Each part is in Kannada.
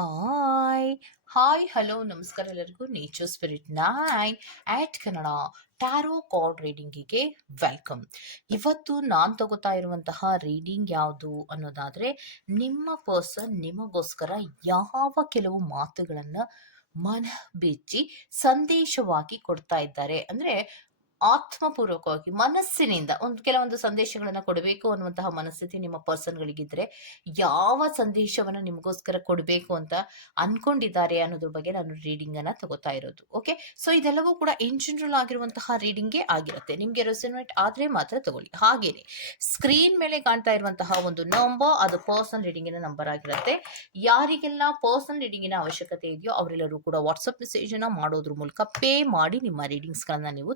ಹಾಯ್ ಹಾಯ್ ಹಲೋ ನಮಸ್ಕಾರ ಎಲ್ಲರಿಗೂ. Nature spirit nine eight Kannada tarot card ರೀಡಿಂಗಿಗೆ welcome ಇವತ್ತು ನಾನು ತಗೋತಾ ಇರುವಂತಹ ರೀಡಿಂಗ್ ಯಾವುದು ಅನ್ನೋದಾದ್ರೆ, ನಿಮ್ಮ ಪರ್ಸನ್ ನಿಮಗೋಸ್ಕರ ಯಾವ ಕೆಲವು ಮಾತುಗಳನ್ನು ಮನ ಬಿಚ್ಚಿ ಸಂದೇಶವಾಗಿ ಕೊಡ್ತಾ ಇದ್ದಾರೆ. ಅಂದ್ರೆ ಆತ್ಮಪೂರ್ವಕವಾಗಿ ಮನಸ್ಸಿನಿಂದ ಒಂದು ಕೆಲವೊಂದು ಸಂದೇಶಗಳನ್ನ ಕೊಡಬೇಕು ಅನ್ನುವಂತಹ ಮನಸ್ಥಿತಿ ನಿಮ್ಮ ಪರ್ಸನ್ಗಳಿಗಿದ್ರೆ ಯಾವ ಸಂದೇಶವನ್ನ ನಿಮಗೋಸ್ಕರ ಕೊಡಬೇಕು ಅಂತ ಅನ್ಕೊಂಡಿದ್ದಾರೆ ಅನ್ನೋದ್ರ ಬಗ್ಗೆ ನಾನು ರೀಡಿಂಗ್ ಅನ್ನ ತಗೋತಾ ಇರೋದು ಓಕೆ ಸೊ ಇದೆಲ್ಲವೂ ಕೂಡ ಇನ್ ಜನರಲ್ ಆಗಿರುವಂತಹ ರೀಡಿಂಗೇ ಆಗಿರುತ್ತೆ. ನಿಮ್ಗೆ ರೆಸೊನೇಟ್ ಆದ್ರೆ ಮಾತ್ರ ತಗೊಳ್ಳಿ. ಹಾಗೇನೆ ಸ್ಕ್ರೀನ್ ಮೇಲೆ ಕಾಣ್ತಾ ಇರುವಂತಹ ಒಂದು ನಂಬರ್ ಅದು ಪರ್ಸನ್ ರೀಡಿಂಗಿನ ನಂಬರ್ ಆಗಿರುತ್ತೆ. ಯಾರಿಗೆಲ್ಲ ಪರ್ಸನ್ ರೀಡಿಂಗಿನ ಅವಶ್ಯಕತೆ ಇದೆಯೋ ಅವರೆಲ್ಲರೂ ಕೂಡ ವಾಟ್ಸಪ್ ಮೆಸೇಜ್ ಅನ್ನ ಮಾಡೋದ್ರ ಮೂಲಕ ಪೇ ಮಾಡಿ ನಿಮ್ಮ ರೀಡಿಂಗ್ಸ್ ಗಳನ್ನ ನೀವು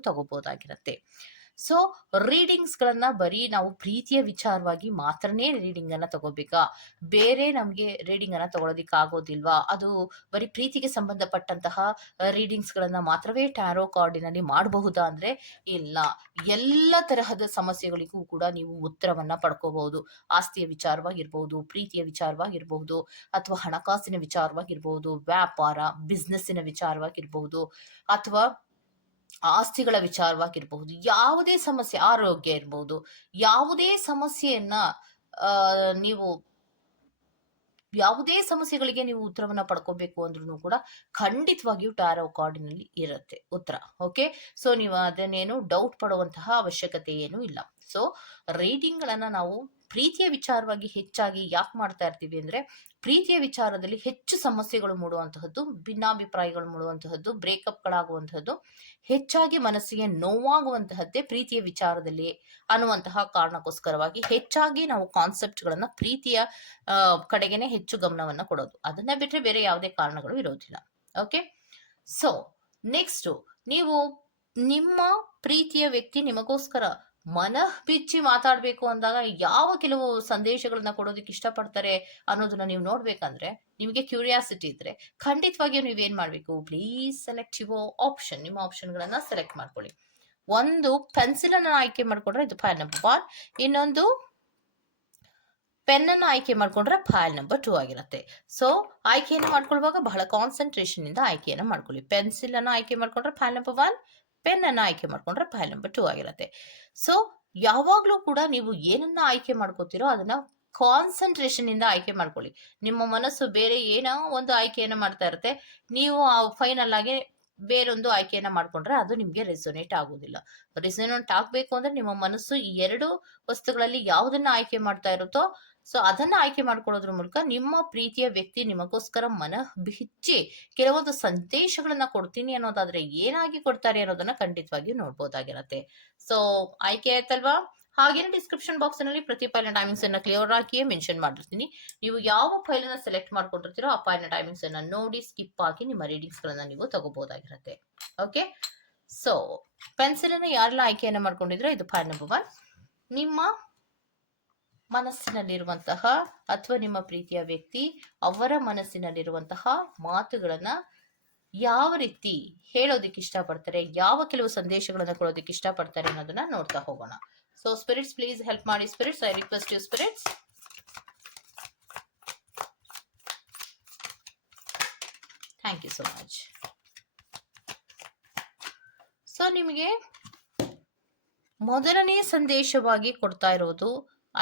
ತಗೋಬಹುದಾಗಿರುತ್ತೆ ಸೊ ರೀಡಿಂಗ್ಸ್ ಗಳನ್ನ ಬರೀ ನಾವು ಪ್ರೀತಿಯ ವಿಚಾರವಾಗಿ ಮಾತ್ರನೇ ರೀಡಿಂಗ್ ಅನ್ನ ತಗೋಬೇಕಾ? ಬೇರೆ ನಮ್ಗೆ ರೀಡಿಂಗ್ ಅನ್ನ ತಗೊಳೋದಿಕ್ ಆಗೋದಿಲ್ವಾ ಅದು ಬರೀ ಪ್ರೀತಿಗೆ ಸಂಬಂಧಪಟ್ಟಂತಹ ರೀಡಿಂಗ್ಸ್ ಗಳನ್ನ ಮಾತ್ರವೇ ಟ್ಯಾರೋ ಕಾರ್ಡಿನಲ್ಲಿ ಮಾಡಬಹುದಾ ಅಂದ್ರೆ ಇಲ್ಲ. ಎಲ್ಲ ತರಹದ ಸಮಸ್ಯೆಗಳಿಗೂ ಕೂಡ ನೀವು ಉತ್ತರವನ್ನ ಪಡ್ಕೋಬಹುದು. ಆಸ್ತಿಯ ವಿಚಾರವಾಗಿರ್ಬಹುದು ಪ್ರೀತಿಯ ವಿಚಾರವಾಗಿರ್ಬಹುದು ಅಥವಾ ಹಣಕಾಸಿನ ವಿಚಾರವಾಗಿರ್ಬಹುದು ವ್ಯಾಪಾರ ಬಿಸ್ನೆಸ್ಸಿನ ವಿಚಾರವಾಗಿರ್ಬಹುದು ಅಥವಾ ಆಸ್ತಿಗಳ ವಿಚಾರವಾಗಿರಬಹುದು, ಯಾವುದೇ ಸಮಸ್ಯೆ, ಆರೋಗ್ಯ ಇರಬಹುದು ಯಾವುದೇ ಸಮಸ್ಯೆಯನ್ನ ನೀವು ಯಾವುದೇ ಸಮಸ್ಯೆಗಳಿಗೆ ನೀವು ಉತ್ತರವನ್ನ ಪಡ್ಕೋಬೇಕು ಅಂದ್ರೂ ಕೂಡ ಖಂಡಿತವಾಗಿಯೂ ಟ್ಯಾರೋ ಕಾರ್ಡಿನಲ್ಲಿ ಇರುತ್ತೆ ಉತ್ತರ, ಓಕೆ? ಸೊ, ನೀವು ಅದನ್ನೇನು ಡೌಟ್ ಪಡುವಂತಹ ಅವಶ್ಯಕತೆ ಏನು ಇಲ್ಲ. ಸೊ ರೀಡಿಂಗ್ ಗಳನ್ನ ನಾವು ಪ್ರೀತಿಯ ವಿಚಾರವಾಗಿ ಹೆಚ್ಚಾಗಿ ಯಾಕೆ ಮಾಡ್ತಾ ಇರ್ತೀವಿ ಅಂದ್ರೆ ಪ್ರೀತಿಯ ವಿಚಾರದಲ್ಲಿ ಹೆಚ್ಚು ಸಮಸ್ಯೆಗಳು ಮೂಡುವಂತಹದ್ದು, ಭಿನ್ನಾಭಿಪ್ರಾಯಗಳು ಮೂಡುವಂತಹದ್ದು ಬ್ರೇಕಪ್ಗಳಾಗುವಂತಹದ್ದು ಹೆಚ್ಚಾಗಿ ಮನಸ್ಸಿಗೆ ನೋವಾಗುವಂತಹದ್ದೇ ಪ್ರೀತಿಯ ವಿಚಾರದಲ್ಲಿ ಅನ್ನುವಂತಹ ಕಾರಣಕ್ಕೋಸ್ಕರವಾಗಿ ಹೆಚ್ಚಾಗಿ ನಾವು ಕಾನ್ಸೆಪ್ಟ್ಗಳನ್ನು ಪ್ರೀತಿಯ ಕಡೆಗೇನೆ ಹೆಚ್ಚು ಗಮನವನ್ನು ಕೊಡೋದು. ಅದನ್ನ ಬಿಟ್ಟರೆ ಬೇರೆ ಯಾವುದೇ ಕಾರಣಗಳು ಇರೋದಿಲ್ಲ. ಓಕೆ ಸೊ ನೆಕ್ಸ್ಟ್ ನೀವು ನಿಮ್ಮ ಪ್ರೀತಿಯ ವ್ಯಕ್ತಿ ನಿಮಗೋಸ್ಕರ ಮನ ಬಿಚ್ಚಿ ಮಾತಾಡ್ಬೇಕು ಅಂದಾಗ ಯಾವ ಕೆಲವು ಸಂದೇಶಗಳನ್ನ ಕೊಡೋದಕ್ಕೆ ಇಷ್ಟಪಡ್ತಾರೆ ಅನ್ನೋದನ್ನ ನೀವು ನೋಡ್ಬೇಕಂದ್ರೆ ನಿಮಗೆ ಕ್ಯೂರಿಯಾಸಿಟಿ ಇದ್ರೆ ಖಂಡಿತವಾಗಿಯೂ ನೀವೇನ್ ಮಾಡ್ಬೇಕು? ಪ್ಲೀಸ್ ಸೆಲೆಕ್ಟ್ ಯುವ ಆಪ್ಷನ್ ನಿಮ್ಮ ಆಪ್ಷನ್ಗಳನ್ನ ಸೆಲೆಕ್ಟ್ ಮಾಡ್ಕೊಳ್ಳಿ. ಒಂದು ಪೆನ್ಸಿಲ್ ಅನ್ನ ಆಯ್ಕೆ ಮಾಡ್ಕೊಂಡ್ರೆ ಇದು ಫೈಲ್ ನಂಬರ್ ಒನ್ ಇನ್ನೊಂದು ಪೆನ್ ಅನ್ನು ಆಯ್ಕೆ ಮಾಡ್ಕೊಂಡ್ರೆ ಫೈಲ್ ನಂಬರ್ ಟೂ ಆಗಿರುತ್ತೆ. ಸೊ ಆಯ್ಕೆಯನ್ನು ಮಾಡ್ಕೊಳ್ಳುವಾಗ ಬಹಳ ಕಾನ್ಸಂಟ್ರೇಷನ್ ಇಂದ ಆಯ್ಕೆಯನ್ನು ಮಾಡ್ಕೊಳ್ಳಿ. ಪೆನ್ಸಿಲ್ ಅನ್ನು ಆಯ್ಕೆ ಮಾಡ್ಕೊಂಡ್ರೆ ಫೈಲ್ ನಂಬರ್ ಒನ್ ಪೆನ್ ಅನ್ನು ಆಯ್ಕೆ ಮಾಡ್ಕೊಂಡ್ರೆ ಫೈಲ್ ನಂಬರ್ ಟೂ ಆಗಿರುತ್ತೆ. ಸೊ ಯಾವಾಗಲೂ ಕೂಡ ನೀವು ಏನನ್ನ ಆಯ್ಕೆ ಮಾಡ್ಕೋತೀರೋ ಅದನ್ನ ಕಾನ್ಸಂಟ್ರೇಷನ್ ಇಂದ ಆಯ್ಕೆ ಮಾಡ್ಕೊಳ್ಳಿ. ನಿಮ್ಮ ಮನಸ್ಸು ಬೇರೆ ಏನೋ ಒಂದು ಆಯ್ಕೆಯನ್ನು ಮಾಡ್ತಾ ಇರುತ್ತೆ. ನೀವು ಫೈನಲ್ ಆಗಿ ಬೇರೊಂದು ಆಯ್ಕೆಯನ್ನ ಮಾಡ್ಕೊಂಡ್ರೆ ಅದು ನಿಮ್ಗೆ ರೆಸೊನೇಟ್ ಆಗೋದಿಲ್ಲ ರೆಸೊನೇಟ್ ಆಗ್ಬೇಕು ಅಂದ್ರೆ ನಿಮ್ಮ ಮನಸ್ಸು ಎರಡು ವಸ್ತುಗಳಲ್ಲಿ ಯಾವುದನ್ನ ಆಯ್ಕೆ ಮಾಡ್ತಾ ಇರುತ್ತೋ ಸೊ ಅದನ್ನ ಆಯ್ಕೆ ಮಾಡ್ಕೊಳ್ಳೋದ್ರ ಮೂಲಕ ನಿಮ್ಮ ಪ್ರೀತಿಯ ವ್ಯಕ್ತಿ ನಿಮಗೋಸ್ಕರ ಮನ ಬಿಚ್ಚಿ ಕೆಲವೊಂದು ಸಂದೇಶಗಳನ್ನ ಕೊಡ್ತೀನಿ ಅನ್ನೋದಾದ್ರೆ ಏನಾಗಿ ಕೊಡ್ತಾರೆ ಅನ್ನೋದನ್ನ ಖಂಡಿತವಾಗಿಯೂ ನೋಡ್ಬೋದಾಗಿರತ್ತೆ. ಸೊ ಆಯ್ಕೆ ಆಯ್ತಲ್ವಾ? ಹಾಗೇನೆ ಡಿಸ್ಕ್ರಿಪ್ಷನ್ ಬಾಕ್ಸ್ನಲ್ಲಿ ಪ್ರತಿ ಫೈಲ್ನ ಟೈಮಿಂಗ್ಸ್ ಅನ್ನ ಕ್ಲಿಯರ್ ಆಗಿಯೇ ಮೆನ್ಷನ್ ಮಾಡಿರ್ತೀನಿ. ನೀವು ಯಾವ ಫೈಲ್ ಸೆಲೆಕ್ಟ್ ಮಾಡ್ಕೊಂಡಿರ್ತೀರೋ ಆ ಫೈಲ್ನ ಟೈಮಿಂಗ್ಸ್ ಅನ್ನ ನೋಡಿ ಸ್ಕಿಪ್ ಆಗಿ ನಿಮ್ಮ ರೀಡಿಂಗ್ಸ್ ಗಳನ್ನ ನೀವು ತಗೋಬಹುದಾಗಿರತ್ತೆ ಓಕೆ ಸೊ ಪೆನ್ಸಿಲ್ ಅನ್ನ ಯಾರೆಲ್ಲ ಆಯ್ಕೆಯನ್ನ ಮಾಡ್ಕೊಂಡಿದ್ರೆ ಇದು ಫೈಲ್ ನಂಬರ್ ಒನ್ ನಿಮ್ಮ ಮನಸ್ಸಿನಲ್ಲಿರುವಂತಹ ಅಥವಾ ನಿಮ್ಮ ಪ್ರೀತಿಯ ವ್ಯಕ್ತಿ ಅವರ ಮನಸ್ಸಿನಲ್ಲಿರುವಂತಹ ಮಾತುಗಳನ್ನ ಯಾವ ರೀತಿ ಹೇಳೋದಿಕ್ಕೆ ಇಷ್ಟಪಡ್ತಾರೆ, ಯಾವ ಕೆಲವು ಸಂದೇಶಗಳನ್ನು ಕೊಡೋದಕ್ಕೆ ಇಷ್ಟಪಡ್ತಾರೆ ಅನ್ನೋದನ್ನ ನೋಡ್ತಾ ಹೋಗೋಣ. ಸೊ ಸ್ಪಿರಿಟ್ಸ್ ಪ್ಲೀಸ್ ಹೆಲ್ಪ್ ಮಾಡಿ. Spirits I request you spirits thank you so much so ನಿಮಗೆ ಮೊದಲನೇ ಸಂದೇಶವಾಗಿ ಕೊಡ್ತಾ ಇರೋದು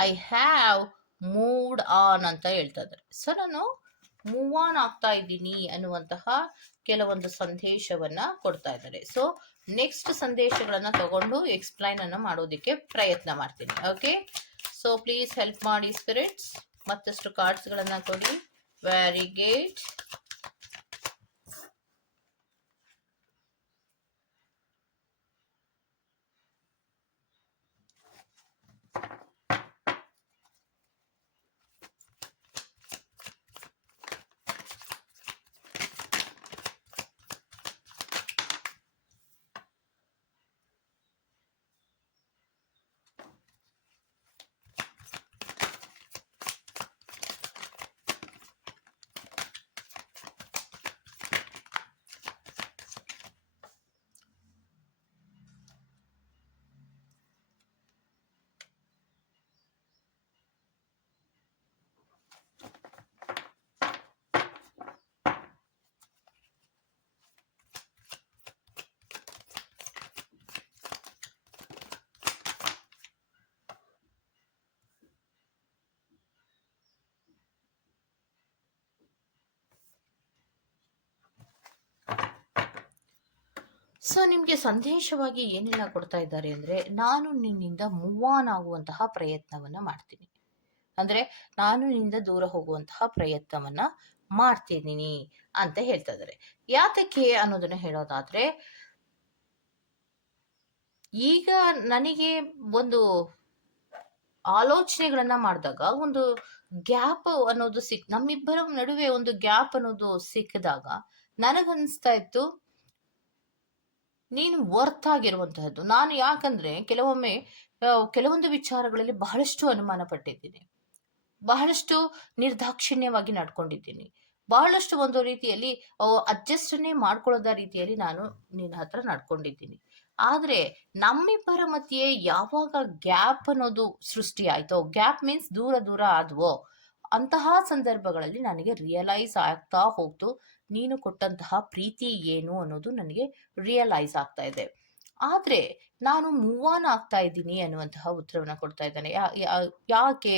ಐ ಹ್ಯಾವ್ ಮೂಡ್ ಆನ್ ಅಂತ ಹೇಳ್ತಾ ಇದ್ದಾರೆ ಸೊ ನಾನು ಮೂವ್ ಆನ್ ಆಗ್ತಾ ಇದ್ದೀನಿ ಅನ್ನುವಂತಹ ಕೆಲವೊಂದು ಸಂದೇಶವನ್ನ ಕೊಡ್ತಾ ಇದ್ದಾರೆ. ಸೊ ನೆಕ್ಸ್ಟ್ ಸಂದೇಶಗಳನ್ನ ತಗೊಂಡು ಎಕ್ಸ್ಪ್ಲೈನ್ ಅನ್ನು ಮಾಡೋದಕ್ಕೆ ಪ್ರಯತ್ನ ಮಾಡ್ತೀನಿ. ಓಕೆ ಸೊ ಪ್ಲೀಸ್ ಹೆಲ್ಪ್ ಮಾಡಿ ಸ್ಪಿರಿಟ್ಸ್ ಮತ್ತಷ್ಟು ಕಾರ್ಡ್ಸ್ ಗಳನ್ನ ಕೊಡಿ. ವೆರಿ ಸೊ ನಿಮಗೆ ಸಂದೇಶವಾಗಿ ಏನೆಲ್ಲ ಕೊಡ್ತಾ ಇದ್ದಾರೆ ಅಂದರೆ, ನಾನು ನಿನ್ನಿಂದ ಮೂವ್ ಆನ್ ಆಗುವಂತಹ ಪ್ರಯತ್ನವನ್ನು ಮಾಡ್ತೀನಿ. ಅಂದರೆ, ನಾನು ನಿನ್ನಿಂದ ದೂರ ಹೋಗುವಂತಹ ಪ್ರಯತ್ನವನ್ನು ಮಾಡ್ತಿದ್ದೀನಿ ಅಂತ ಹೇಳ್ತಾ ಇದ್ದಾರೆ. ಯಾತಕ್ಕೆ ಅನ್ನೋದನ್ನ ಹೇಳೋದಾದ್ರೆ, ಈಗ ನನಗೆ ಒಂದು ಆಲೋಚನೆಗಳನ್ನ ಮಾಡಿದಾಗ, ಒಂದು ಗ್ಯಾಪ್ ಅನ್ನೋದು ಸಿಕ್, ನಮ್ಮಿಬ್ಬರ ನಡುವೆ ಒಂದು ಗ್ಯಾಪ್ ಅನ್ನೋದು ಸಿಕ್ಕಿದಾಗ ನನಗನ್ಸ್ತಾ ಇತ್ತು ನೀನು ವರ್ತ್ ಆಗಿರುವಂತಹದ್ದು. ನಾನು ಯಾಕಂದ್ರೆ ಕೆಲವೊಮ್ಮೆ ಕೆಲವೊಂದು ವಿಚಾರಗಳಲ್ಲಿ ಬಹಳಷ್ಟು ಅನುಮಾನ ಪಟ್ಟಿದ್ದೀನಿ ಬಹಳಷ್ಟು ನಿರ್ದಾಕ್ಷಿಣ್ಯವಾಗಿ ನಡ್ಕೊಂಡಿದ್ದೀನಿ. ಬಹಳಷ್ಟು ಒಂದು ರೀತಿಯಲ್ಲಿ ಅಡ್ಜಸ್ಟನ್ನೇ ಮಾಡ್ಕೊಳ್ಳೋದ ರೀತಿಯಲ್ಲಿ ನಾನು ನಿನ್ನ ಹತ್ರ ನಡ್ಕೊಂಡಿದ್ದೀನಿ. ಆದ್ರೆ ನಮ್ಮಿಬ್ಬರ ಮಧ್ಯೆ ಯಾವಾಗ ಗ್ಯಾಪ್ ಅನ್ನೋದು ಸೃಷ್ಟಿ ಆಯ್ತೋ ಗ್ಯಾಪ್ ಮೀನ್ಸ್ ದೂರ ದೂರ ಆದ್ವೋ ಅಂತಹ ಸಂದರ್ಭಗಳಲ್ಲಿ ನನಗೆ ರಿಯಲೈಸ್ ಆಗ್ತಾ ಹೋಗ್ತು. ನೀನು ಕೊಟ್ಟಂತಹ ಪ್ರೀತಿ ಏನು ಅನ್ನೋದು ನನಗೆ ರಿಯಲೈಸ್ ಆಗ್ತಾ ಇದೆ. ಆದ್ರೆ ನಾನು ಮೂವ್ ಆನ್ ಆಗ್ತಾ ಇದ್ದೀನಿ ಅನ್ನುವಂತಹ ಉತ್ತರವನ್ನು ಕೊಡ್ತಾ ಇದ್ದಾನೆ. ಯಾಕೆ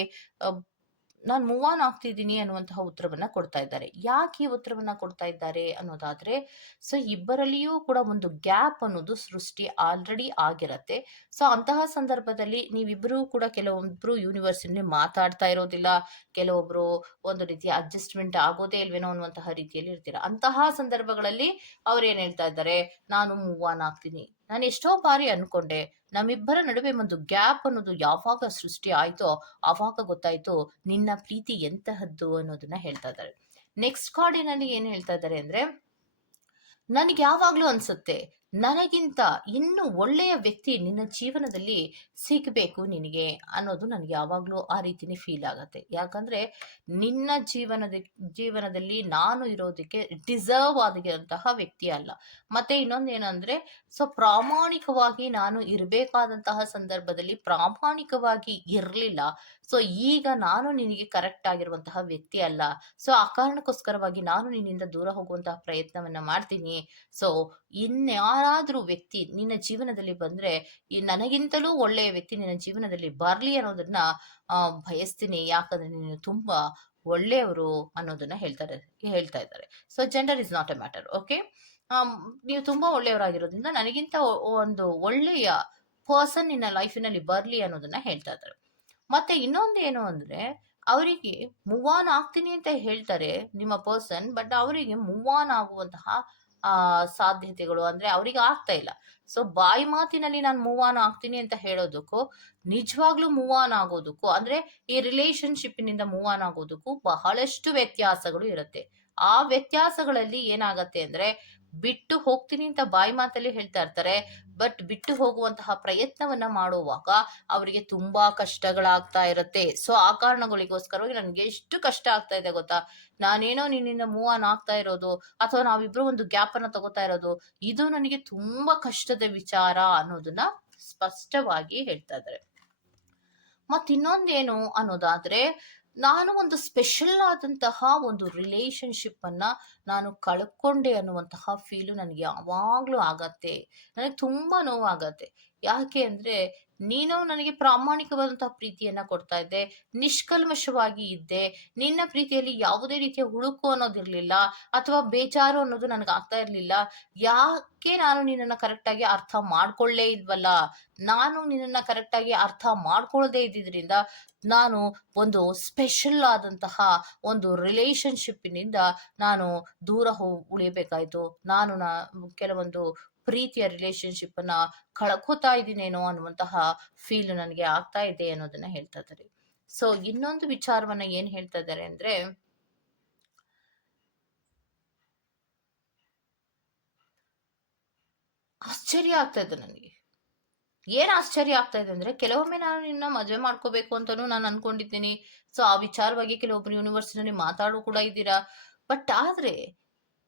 ನಾನು ಮೂವ್ ಆನ್ ಆಗ್ತಿದ್ದೀನಿ ಅನ್ನುವಂತಹ ಉತ್ತರವನ್ನ ಕೊಡ್ತಾ ಇದ್ದಾರೆ. ಯಾಕೆ ಈ ಉತ್ತರವನ್ನ ಕೊಡ್ತಾ ಇದ್ದಾರೆ ಅನ್ನೋದಾದ್ರೆ, ಸೊ ಇಬ್ಬರಲ್ಲಿಯೂ ಕೂಡ ಒಂದು ಗ್ಯಾಪ್ ಅನ್ನೋದು ಸೃಷ್ಟಿ ಆಲ್ರೆಡಿ ಆಗಿರತ್ತೆ. ಸೊ ಅಂತಹ ಸಂದರ್ಭದಲ್ಲಿ ನೀವಿಬ್ಬರೂ ಕೂಡ ಕೆಲವೊಬ್ರು ಯೂನಿವರ್ಸ್ ಮಾತಾಡ್ತಾ ಇರೋದಿಲ್ಲ, ಕೆಲವೊಬ್ರು ಒಂದು ರೀತಿಯ ಅಡ್ಜಸ್ಟ್ಮೆಂಟ್ ಆಗೋದೇ ಇಲ್ವೇನೋ ಅನ್ನುವಂತಹ ರೀತಿಯಲ್ಲಿ ಇರ್ತೀರ. ಅಂತಹ ಸಂದರ್ಭಗಳಲ್ಲಿ ಅವ್ರು ಏನ್ ಹೇಳ್ತಾ ಇದ್ದಾರೆ, ನಾನು ಮೂವ್ ಆನ್ ಆಗ್ತೀನಿ ನಾನು ಎಷ್ಟೋ ಬಾರಿ ಅನ್ಕೊಂಡೆ, ನಮ್ಮಿಬ್ಬರ ನಡುವೆ ಒಂದು ಗ್ಯಾಪ್ ಅನ್ನೋದು ಯಾವಾಗ ಸೃಷ್ಟಿ ಆಯ್ತೋ ಆವಾಗ ಗೊತ್ತಾಯ್ತು ನಿನ್ನ ಪ್ರೀತಿ ಎಂತಹದ್ದು ಅನ್ನೋದನ್ನ ಹೇಳ್ತಾ ಇದ್ದಾರೆ. ನೆಕ್ಸ್ಟ್ ಕಾರ್ಡಿನಲ್ಲಿ ಏನ್ ಹೇಳ್ತಾ ಇದ್ದಾರೆ ಅಂದ್ರೆ, ನನಗೆ ಯಾವಾಗ್ಲೂ ಅನ್ಸುತ್ತೆ ನನಗಿಂತ ಇನ್ನು ಒಳ್ಳೆಯ ವ್ಯಕ್ತಿ ನಿನ್ನ ಜೀವನದಲ್ಲಿ ಸಿಗಬೇಕು ನಿನಗೆ ಅನ್ನೋದು ನನಗೆ ಯಾವಾಗಲೂ ಆ ರೀತಿನೇ ಫೀಲ್ ಆಗುತ್ತೆ. ಯಾಕಂದರೆ ನಿನ್ನ ಜೀವನದ, ಜೀವನದಲ್ಲಿ ನಾನು ಇರೋದಕ್ಕೆ ಡಿಸರ್ವ್ ಆಗಿರೋಂತಹ ವ್ಯಕ್ತಿ ಅಲ್ಲ. ಮತ್ತೆ ಇನ್ನೊಂದು ಏನಂದರೆ ಸೊ ಪ್ರಾಮಾಣಿಕವಾಗಿ ನಾನು ಇರಬೇಕಾದಂತಹ ಸಂದರ್ಭದಲ್ಲಿ ಪ್ರಾಮಾಣಿಕವಾಗಿ ಇರಲಿಲ್ಲ ಸೊ ಈಗ ನಾನು ನಿನಗೆ ಕರೆಕ್ಟ್ ಆಗಿರುವಂತಹ ವ್ಯಕ್ತಿ ಅಲ್ಲ. ಸೊ ಆ ಕಾರಣಕ್ಕೋಸ್ಕರವಾಗಿ ನಾನು ನಿನ್ನಿಂದ ದೂರ ಹೋಗುವಂತಹ ಪ್ರಯತ್ನವನ್ನ ಮಾಡ್ತೀನಿ. ಸೊ ಇನ್ಯಾರಾದ್ರೂ ವ್ಯಕ್ತಿ ನಿನ್ನ ಜೀವನದಲ್ಲಿ ಬಂದ್ರೆ, ಈ ನನಗಿಂತಲೂ ಒಳ್ಳೆಯ ವ್ಯಕ್ತಿ ನಿನ್ನ ಜೀವನದಲ್ಲಿ ಬರ್ಲಿ ಅನ್ನೋದನ್ನ ಬಯಸ್ತೀನಿ. ಯಾಕಂದ್ರೆ ನೀನು ತುಂಬಾ ಒಳ್ಳೆಯವರು ಅನ್ನೋದನ್ನ ಹೇಳ್ತಾರೆ, ಹೇಳ್ತಾ ಇದ್ದಾರೆ. So gender is not a matter okay ನೀವು ತುಂಬಾ ಒಳ್ಳೆಯವರಾಗಿರೋದ್ರಿಂದ ನನಗಿಂತ ಒಂದು ಒಳ್ಳೆಯ ಪರ್ಸನ್ ನಿನ್ನ ಲೈಫಿನಲ್ಲಿ ಬರ್ಲಿ ಅನ್ನೋದನ್ನ ಹೇಳ್ತಾ ಇದ್ದಾರೆ. ಮತ್ತೆ ಇನ್ನೊಂದು ಏನು ಅಂದ್ರೆ, ಅವರಿಗೆ ಮೂವ್ ಆನ್ ಆಗ್ತೀನಿ ಅಂತ ಹೇಳ್ತಾರೆ ನಿಮ್ಮ ಪರ್ಸನ್ ಬಟ್ ಅವರಿಗೆ ಮೂವ್ ಆನ್ ಆಗುವಂತಹ ಸಾಧ್ಯತೆಗಳು ಅಂದ್ರೆ ಅವರಿಗೆ ಆಗ್ತಾ ಇಲ್ಲ. ಸೊ ಬಾಯಿ ಮಾತಿನಲ್ಲಿ ನಾನು ಮೂವ್ ಆನ್ ಆಗ್ತೀನಿ ಅಂತ ಹೇಳೋದಕ್ಕೂ, ನಿಜವಾಗ್ಲೂ ಮೂವ್ ಆನ್ ಆಗೋದಕ್ಕೂ, ಅಂದ್ರೆ ಈ ರಿಲೇಶನ್ಶಿಪ್ನಿಂದ ಮೂವ್ ಆನ್ ಆಗೋದಕ್ಕೂ ಬಹಳಷ್ಟು ವ್ಯತ್ಯಾಸಗಳು ಇರುತ್ತೆ. ಆ ವ್ಯತ್ಯಾಸಗಳಲ್ಲಿ ಏನಾಗತ್ತೆ ಅಂದ್ರೆ ಬಿಟ್ಟು ಹೋಗ್ತೀನಿ ಅಂತ ಬಾಯಿ ಮಾತಲ್ಲಿ ಹೇಳ್ತಾ ಇರ್ತಾರೆ. ಬಟ್ ಬಿಟ್ಟು ಹೋಗುವಂತಹ ಪ್ರಯತ್ನವನ್ನ ಮಾಡುವಾಗ ಅವರಿಗೆ ತುಂಬಾ ಕಷ್ಟಗಳಾಗ್ತಾ ಇರುತ್ತೆ. ಸೊ ಆ ಕಾರಣಗಳಿಗೋಸ್ಕರವಾಗಿ ನನಗೆ ಎಷ್ಟು ಕಷ್ಟ ಆಗ್ತಾ ಇದೆ ಗೊತ್ತಾ? ನಾನೇನೋ ನಿನ್ನಿಂದ ಮೂವ್ ಆನ್ ಆಗ್ತಾ ಇರೋದು, ಅಥವಾ ನಾವಿಬ್ರು ಒಂದು ಗ್ಯಾಪ್ ಅನ್ನ ತಗೋತಾ ಇರೋದು, ಇದು ನನಗೆ ತುಂಬಾ ಕಷ್ಟದ ವಿಚಾರ ಅನ್ನೋದನ್ನ ಸ್ಪಷ್ಟವಾಗಿ ಹೇಳ್ತಾ ಇದ್ದಾರೆ. ಮತ್ತಿನ್ನೊಂದೇನು ಅನ್ನೋದಾದ್ರೆ ನಾನು ಒಂದು ಸ್ಪೆಷಲ್ ಆದಂತಹ ಒಂದು ರಿಲೇಶನ್ಶಿಪ್ ಅನ್ನ ನಾನು ಕಳ್ಕೊಂಡೆ ಅನ್ನುವಂತಹ ಫೀಲು ನನಗೆ ಯಾವಾಗ್ಲೂ ಆಗತ್ತೆ. ನನಗೆ ತುಂಬಾ ನೋವಾಗತ್ತೆ. ಯಾಕೆ ಅಂದ್ರೆ ನೀನು ನನಗೆ ಪ್ರಾಮಾಣಿಕವಾದಂತಹ ಪ್ರೀತಿಯನ್ನ ಕೊಡ್ತಾ ಇದ್ದೆ, ನಿಷ್ಕಲ್ಮಶವಾಗಿ ಇದ್ದೆ. ನಿನ್ನ ಪ್ರೀತಿಯಲ್ಲಿ ಯಾವುದೇ ರೀತಿಯ ಹುಳುಕು ಅನ್ನೋದಿರ್ಲಿಲ್ಲ ಅಥವಾ ಬೇಜಾರು ಅನ್ನೋದು ನನಗೆ ಆಗ್ತಾ ಇರ್ಲಿಲ್ಲ. ಯಾಕೆ ನಾನು ನಿನ್ನನ್ನ ಕರೆಕ್ಟ್ ಆಗಿ ಅರ್ಥ ಮಾಡ್ಕೊಳ್ಳೇ ಇಲ್ವಲ್ಲ? ನಾನು ನಿನ್ನನ್ನ ಕರೆಕ್ಟ್ ಆಗಿ ಅರ್ಥ ಮಾಡ್ಕೊಳ್ಳದೆ ಇದ್ದಿದ್ರಿಂದ ನಾನು ಒಂದು ಸ್ಪೆಷಲ್ ಆದಂತಹ ಒಂದು ರಿಲೇಶನ್ಶಿಪ್ನಿಂದ ನಾನು ದೂರ ಹೋ, ಉಳಿಯಬೇಕಾಯ್ತು. ನಾನು ನಾ, ಕೆಲವೊಂದು ಪ್ರೀತಿಯ ರಿಲೇಶನ್ಶಿಪ್ ಅನ್ನ ಕಳ್ಕೋತಾ ಇದ್ದೀನೇನೋ ಅನ್ನುವಂತಹ ಫೀಲ್ ನನಗೆ ಆಗ್ತಾ ಇದೆ ಅನ್ನೋದನ್ನ ಹೇಳ್ತಾ ಇದ್ದಾರೆ. ಸೊ ಇನ್ನೊಂದು ವಿಚಾರವನ್ನ ಏನ್ ಹೇಳ್ತಾ ಇದ್ದಾರೆ ಅಂದ್ರೆ, ಆಶ್ಚರ್ಯ ಆಗ್ತಾ ಇದೆ ನನಗೆ. ಏನ್ ಆಶ್ಚರ್ಯ ಆಗ್ತಾ ಇದೆ ಅಂದ್ರೆ, ಕೆಲವೊಮ್ಮೆ ನಾನು ನಿನ್ನ ಮದುವೆ ಮಾಡ್ಕೋಬೇಕು ಅಂತಾನು ನಾನು ಅನ್ಕೊಂಡಿದ್ದೀನಿ. ಸೊ ಆ ವಿಚಾರವಾಗಿ ಕೆಲವೊಬ್ರು ಯೂನಿವರ್ಸಿಟಿನಲ್ಲಿ ಮಾತಾಡೋ ಕೂಡ ಇದ್ದೀರಾ? ಬಟ್ ಆದ್ರೆ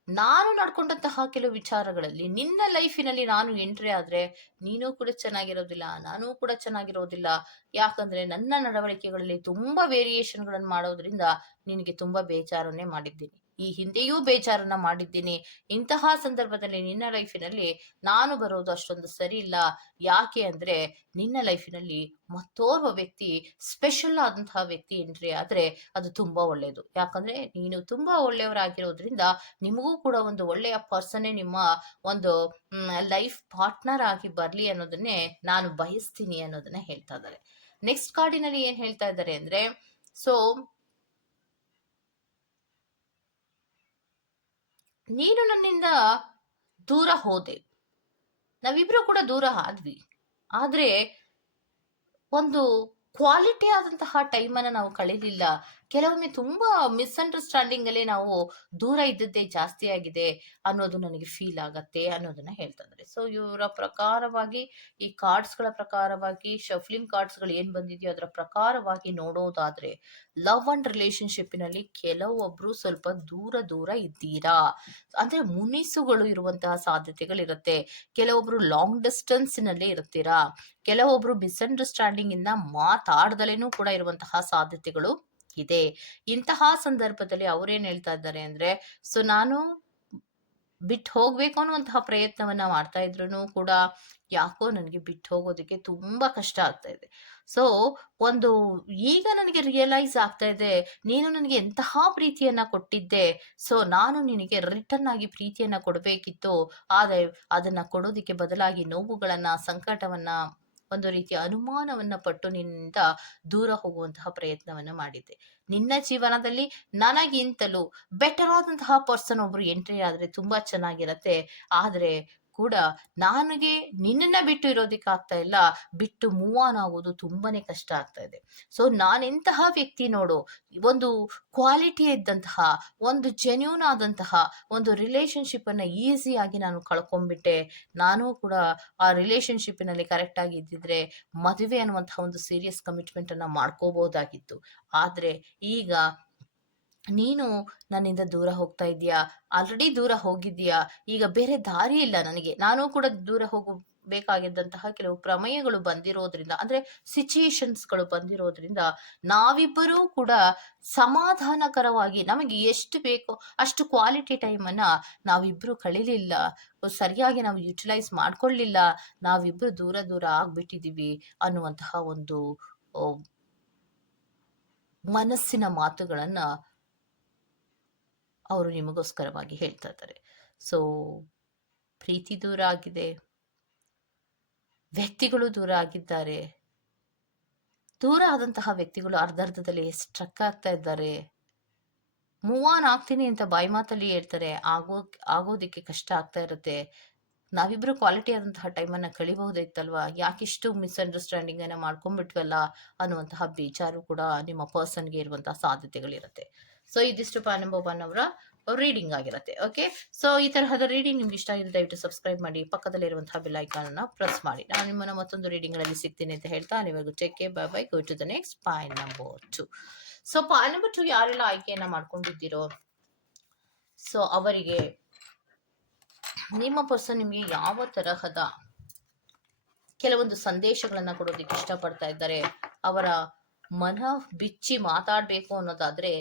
ನಾನು ನಡ್ಕೊಂಡಂತಹ ಕೆಲವು ವಿಚಾರಗಳಲ್ಲಿ ನಿನ್ನ ಲೈಫಿನಲ್ಲಿ ನಾನು ಎಂಟ್ರಿ ಆದ್ರೆ ನೀನು ಕೂಡ ಚೆನ್ನಾಗಿರೋದಿಲ್ಲ, ನಾನು ಕೂಡ ಚೆನ್ನಾಗಿರೋದಿಲ್ಲ. ಯಾಕಂದ್ರೆ ನನ್ನ ನಡವಳಿಕೆಗಳಲ್ಲಿ ತುಂಬಾ ವೇರಿಯೇಷನ್ಗಳನ್ನು ಮಾಡೋದ್ರಿಂದ ನಿನಗೆ ತುಂಬಾ ಬೇಜಾರನ್ನೇ ಮಾಡಿದ್ದೀನಿ. ಈ ಹಿಂದೆಯೂ ಬೇಜಾರನ್ನ ಮಾಡಿದ್ದೀನಿ. ಇಂತಹ ಸಂದರ್ಭದಲ್ಲಿ ನಿನ್ನ ಲೈಫಿನಲ್ಲಿ ನಾನು ಬರೋದು ಅಷ್ಟೊಂದು ಸರಿ ಇಲ್ಲ. ಯಾಕೆ ಅಂದ್ರೆ ನಿನ್ನ ಲೈಫಿನಲ್ಲಿ ಮತ್ತೋರ್ವ ವ್ಯಕ್ತಿ ಸ್ಪೆಷಲ್ ಆದಂತಹ ವ್ಯಕ್ತಿ ಎಂಟ್ರಿ ಆದ್ರೆ ಅದು ತುಂಬಾ ಒಳ್ಳೆಯದು ಯಾಕಂದ್ರೆ ನೀನು ತುಂಬಾ ಒಳ್ಳೆಯವರಾಗಿರೋದ್ರಿಂದ ನಿಮಗೂ ಕೂಡ ಒಂದು ಒಳ್ಳೆಯ ಪರ್ಸನ್ನೇ ನಿಮ್ಮ ಒಂದು ಲೈಫ್ ಪಾರ್ಟ್ನರ್ ಆಗಿ ಬರ್ಲಿ ಅನ್ನೋದನ್ನೇ ನಾನು ಬಯಸ್ತೀನಿ ಅನ್ನೋದನ್ನ ಹೇಳ್ತಾ ಇದ್ದಾರೆ. ನೆಕ್ಸ್ಟ್ ಕಾರ್ಡಿನಲ್ಲಿ ಏನ್ ಹೇಳ್ತಾ ಇದ್ದಾರೆ ಅಂದ್ರೆ ಸೊ ನೀನು ನನ್ನಿಂದ ದೂರ ಹೋದೆ. ನಾವಿಬ್ರು ಕೂಡ ದೂರ ಆದ್ವಿ. ಆದ್ರೆ ಒಂದು ಕ್ವಾಲಿಟಿ ಆದಂತಹ ಟೈಮನ್ನ ನಾವು ಕಳೀಲಿಲ್ಲ. ಕೆಲವೊಮ್ಮೆ ತುಂಬಾ ಮಿಸ್ಅಂಡರ್ಸ್ಟ್ಯಾಂಡಿಂಗ್ ಅಲ್ಲಿ ನಾವು ದೂರ ಇದ್ದದ್ದೇ ಜಾಸ್ತಿ ಆಗಿದೆ ಅನ್ನೋದು ನನಗೆ ಫೀಲ್ ಆಗತ್ತೆ ಅನ್ನೋದನ್ನ ಹೇಳ್ತಾ ಇದ್ದಾರೆ ಸೊ ಇವರ ಪ್ರಕಾರವಾಗಿ ಈ ಕಾರ್ಡ್ಸ್ಗಳ ಪ್ರಕಾರವಾಗಿ ಶಫ್ಲಿಂಗ್ ಕಾರ್ಡ್ಸ್ಗಳು ಏನ್ ಬಂದಿದೆಯೋ ಅದರ ಪ್ರಕಾರವಾಗಿ ನೋಡೋದಾದ್ರೆ ಲವ್ ಅಂಡ್ ರಿಲೇಶನ್ಶಿಪ್ನಲ್ಲಿ ಕೆಲವೊಬ್ರು ಸ್ವಲ್ಪ ದೂರ ದೂರ ಇದ್ದೀರಾ? ಅಂದ್ರೆ ಮುನಿಸುಗಳು ಇರುವಂತಹ ಸಾಧ್ಯತೆಗಳಿರುತ್ತೆ. ಕೆಲವೊಬ್ರು ಲಾಂಗ್ ಡಿಸ್ಟೆನ್ಸ್ನಲ್ಲಿ ಇರ್ತೀರಾ? ಕೆಲವೊಬ್ರು ಮಿಸ್ಅಂಡರ್ಸ್ಟ್ಯಾಂಡಿಂಗ್ ಇಂದ ಮಾತಾಡ್ದಲೇನೂ ಕೂಡ ಇರುವಂತಹ ಸಾಧ್ಯತೆಗಳು ಇದೆ. ಇಂತಹ ಸಂದರ್ಭದಲ್ಲಿ ಅವ್ರೇನ್ ಹೇಳ್ತಾ ಇದ್ದಾರೆ ಅಂದ್ರೆ, ಸೊ ನಾನು ಬಿಟ್ಟು ಹೋಗ್ಬೇಕು ಅನ್ನುವಂತಹ ಪ್ರಯತ್ನವನ್ನ ಮಾಡ್ತಾ ಇದ್ರು ಕೂಡ ಯಾಕೋ ನನಗೆ ಬಿಟ್ಟು ಹೋಗೋದಕ್ಕೆ ತುಂಬಾ ಕಷ್ಟ ಆಗ್ತಾ ಇದೆ. ಸೊ ಒಂದು ಈಗ ನನಗೆ ರಿಯಲೈಸ್ ಆಗ್ತಾ ಇದೆ, ನೀನು ನನಗೆ ಎಂತಹ ಪ್ರೀತಿಯನ್ನ ಕೊಟ್ಟಿದ್ದೆ, ಸೊ ನಾನು ನಿನಗೆ ರಿಟರ್ನ್ ಆಗಿ ಪ್ರೀತಿಯನ್ನ ಕೊಡಬೇಕಿತ್ತು, ಆದರೆ ಅದನ್ನ ಕೊಡೋದಿಕ್ಕೆ ಬದಲಾಗಿ ನೋವುಗಳನ್ನ, ಸಂಕಟವನ್ನ ಒಂದು ರೀತಿಯ ಅನುಮಾನವನ್ನ ಪಟ್ಟು ನಿನ್ನಿಂದ ದೂರ ಹೋಗುವಂತಹ ಪ್ರಯತ್ನವನ್ನ ಮಾಡಿದ್ದೆ. ನಿನ್ನ ಜೀವನದಲ್ಲಿ ನನಗಿಂತಲೂ ಬೆಟರ್ ಆದಂತಹ ಪರ್ಸನ್ ಒಬ್ರು ಎಂಟ್ರಿ ಆದ್ರೆ ತುಂಬಾ ಚೆನ್ನಾಗಿರತ್ತೆ. ಆದ್ರೆ ಕೂಡ ನನಗೆ ನಿನ್ನನ್ನ ಬಿಟ್ಟು ಇರೋದಿಕ್ಕೆ ಆಗ್ತಾ ಇಲ್ಲ. ಬಿಟ್ಟು ಮೂವ್ ಆನ್ ಆಗೋದು ತುಂಬಾನೇ ಕಷ್ಟ ಆಗ್ತಾ ಇದೆ. ಸೊ ನಾನೆಂತಹ ವ್ಯಕ್ತಿ ನೋಡು, ಒಂದು ಕ್ವಾಲಿಟಿ ಇದ್ದಂತಹ, ಒಂದು ಜೆನ್ಯೂನ್ ಆದಂತಹ, ಒಂದು ರಿಲೇಶನ್ಶಿಪ್ ಅನ್ನ ಈಸಿಯಾಗಿ ನಾನು ಕಳ್ಕೊಂಡ್ಬಿಟ್ಟೆ, ನಾನು ಕೂಡ ಆ ರಿಲೇಶನ್ಶಿಪ್ನಲ್ಲಿ ಕರೆಕ್ಟ್ ಆಗಿ ಇದ್ದಿದ್ರೆ ಮದುವೆ ಅನ್ನುವಂತಹ ಒಂದು ಸೀರಿಯಸ್ ಕಮಿಟ್ಮೆಂಟ್ ಅನ್ನ ಮಾಡ್ಕೋಬಹುದಾಗಿತ್ತು ಆದ್ರೆ ಈಗ ನೀನು ನನ್ನಿಂದ ದೂರ ಹೋಗ್ತಾ ಇದೀಯಾ ಆಲ್ರೆಡಿ ದೂರ ಹೋಗಿದ್ದೀಯಾ? ಈಗ ಬೇರೆ ದಾರಿ ಇಲ್ಲ ನನಗೆ. ನಾನು ಕೂಡ ದೂರ ಹೋಗಬೇಕಾಗಿದ್ದಂತಹ ಕೆಲವು ಪ್ರಮೇಯಗಳು ಬಂದಿರೋದ್ರಿಂದ, ಅಂದ್ರೆ ಸಿಚುಯೇಷನ್ಸ್ಗಳು ಬಂದಿರೋದ್ರಿಂದ ನಾವಿಬ್ಬರೂ ಕೂಡ ಸಮಾಧಾನಕರವಾಗಿ ನಮಗೆ ಎಷ್ಟು ಬೇಕೋ ಅಷ್ಟು ಕ್ವಾಲಿಟಿ ಟೈಮನ್ನ ನಾವಿಬ್ರು ಕಳೀಲಿಲ್ಲ. ಸರಿಯಾಗಿ ನಾವು ಯುಟಿಲೈಸ್ ಮಾಡ್ಕೊಳ್ಳಿಲ್ಲ. ನಾವಿಬ್ರು ದೂರ ದೂರ ಆಗ್ಬಿಟ್ಟಿದೀವಿ ಅನ್ನುವಂತಹ ಒಂದು ಮನಸ್ಸಿನ ಮಾತುಗಳನ್ನ ಅವರು ನಿಮಗೋಸ್ಕರವಾಗಿ ಹೇಳ್ತಾ ಇದ್ದಾರೆ. ಸೊ, ಪ್ರೀತಿ ದೂರ ಆಗಿದೆ. ವ್ಯಕ್ತಿಗಳು ದೂರ ಆಗಿದ್ದಾರೆ. ದೂರ ಆದಂತಹ ವ್ಯಕ್ತಿಗಳು ಅರ್ಧರ್ಧದಲ್ಲಿ ಸ್ಟ್ರಕ್ ಆಗ್ತಾ ಇದ್ದಾರೆ. ಮೂವ್ ಆನ್ ಆಗ್ತೀನಿ ಅಂತ ಬಾಯಿ ಮಾತಲ್ಲಿ ಹೇಳ್ತಾರೆ. ಆಗೋ ಆಗೋದಿಕ್ಕೆ ಕಷ್ಟ ಆಗ್ತಾ ಇರುತ್ತೆ. ನಾವಿಬ್ರು ಕ್ವಾಲಿಟಿ ಆದಂತಹ ಟೈಮನ್ನ ಕಳಿಬಹುದಿತ್ತಲ್ವಾ? ಯಾಕಿಷ್ಟು ಮಿಸ್ಅಂಡರ್ಸ್ಟ್ಯಾಂಡಿಂಗ್ ಅನ್ನ ಮಾಡ್ಕೊಂಡ್ಬಿಟ್ವಲ್ಲ ಅನ್ನುವಂತಹ ಬೇಜಾರು ಕೂಡ ನಿಮ್ಮ ಪರ್ಸನ್ಗೆ ಇರುವಂತಹ ಸಾಧ್ಯತೆಗಳಿರುತ್ತೆ. ಸೊ ಇದಿಷ್ಟು ಪಾನಂಬೋಬನ್ ಅವರ ರೀಡಿಂಗ್ ಆಗಿರುತ್ತೆ ಓಕೆ ಸೊ ಈ ತರಹದ ರೀಡಿಂಗ್ ನಿಮ್ಗೆ ಇಷ್ಟ ಆಗಿದೆ ದಯವಿಟ್ಟು ಸಬ್ಸ್ಕ್ರೈಬ್ ಮಾಡಿ, ಪಕ್ಕದಲ್ಲಿರುವಂತಹ ಬೆಲ್ ಐಕಾನ್ ಅನ್ನ ಪ್ರೆಸ್ ಮಾಡಿ. ನಾನು ನಿಮ್ಮನ್ನ ಮತ್ತೊಂದು ರೀಡಿಂಗ್ ಅಲ್ಲಿ ಸಿಗ್ತೀನಿ ಅಂತ ಹೇಳ್ತಾ ನೀವು take bye bye go to the next point number two so point number two ಯಾರೆಲ್ಲ ಆಯ್ಕೆಯನ್ನ ಮಾಡ್ಕೊಂಡಿದ್ದೀರೋ ಸೊ ಅವರಿಗೆ ನಿಮ್ಮ ಪರ್ಸನ್ ನಿಮಗೆ ಯಾವ ತರಹದ ಕೆಲವೊಂದು ಸಂದೇಶಗಳನ್ನ ಕೊಡೋದಕ್ಕೆ ಇಷ್ಟಪಡ್ತಾ ಇದ್ದಾರೆ, ಅವರ ಮನ ಬಿಚ್ಚಿ ಮಾತಾಡಬೇಕು ಅನ್ನೋದಾದ್ರೆ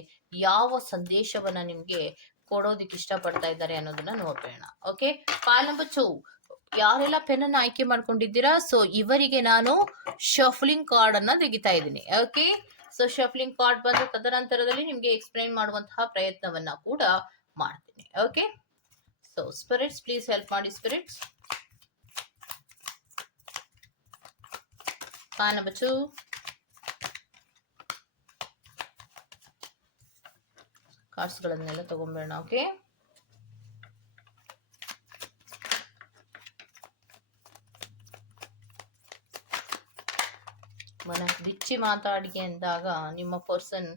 ಯಾವ ಸಂದೇಶವನ್ನ ನಿಮ್ಗೆ ಕೊಡೋದಕ್ಕೆ ಇಷ್ಟಪಡ್ತಾ ಇದ್ದಾರೆ ಅನ್ನೋದನ್ನ ನೋಡೋಣ ಓಕೆ ಪಾಲ್ ನಂಬರ್ ಟೂ ಯಾರೆಲ್ಲ ಪೆನ್ ಅನ್ನ ಆಯ್ಕೆ ಮಾಡ್ಕೊಂಡಿದ್ದೀರಾ? ಸೊ ಇವರಿಗೆ ನಾನು ಶಫ್ಲಿಂಗ್ ಕಾರ್ಡ್ ಅನ್ನ ತೆಗಿತಾ ಇದ್ದೀನಿ. ಓಕೆ ಸೊ ಶಫ್ಲಿಂಗ್ ಕಾರ್ಡ್ ಬಂದ ತದನಂತರದಲ್ಲಿ ನಿಮ್ಗೆ ಎಕ್ಸ್ಪ್ಲೈನ್ ಮಾಡುವಂತಹ ಪ್ರಯತ್ನವನ್ನ ಕೂಡ ಮಾಡ್ತೀನಿ. Okay so spirits please help ಮಾಡಿ ಸ್ಪಿರಿಟ್ಸ್ ಪಾ ನಂಬರ್ ಕಾರ್ಡ್ಸ್ಗಳನ್ನೆಲ್ಲ ತಗೊಂಬೇಡ ಓಕೆ? ಮನ ಬಿಚ್ಚಿ ಮಾತಾಡಿಗೆ ಅಂದಾಗ ನಿಮ್ಮ ಪರ್ಸನ್